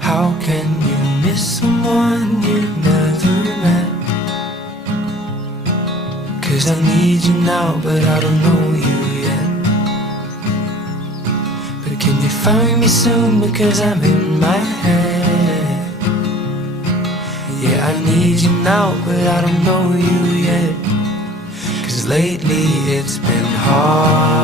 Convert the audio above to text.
How can you miss someone you've never met? 'Cause I need you now, but I don't know you yet. But can you find me soon, because I'm in my head. Yeah, I need you now, but I don't know you yet. 'Cause lately it's been hard.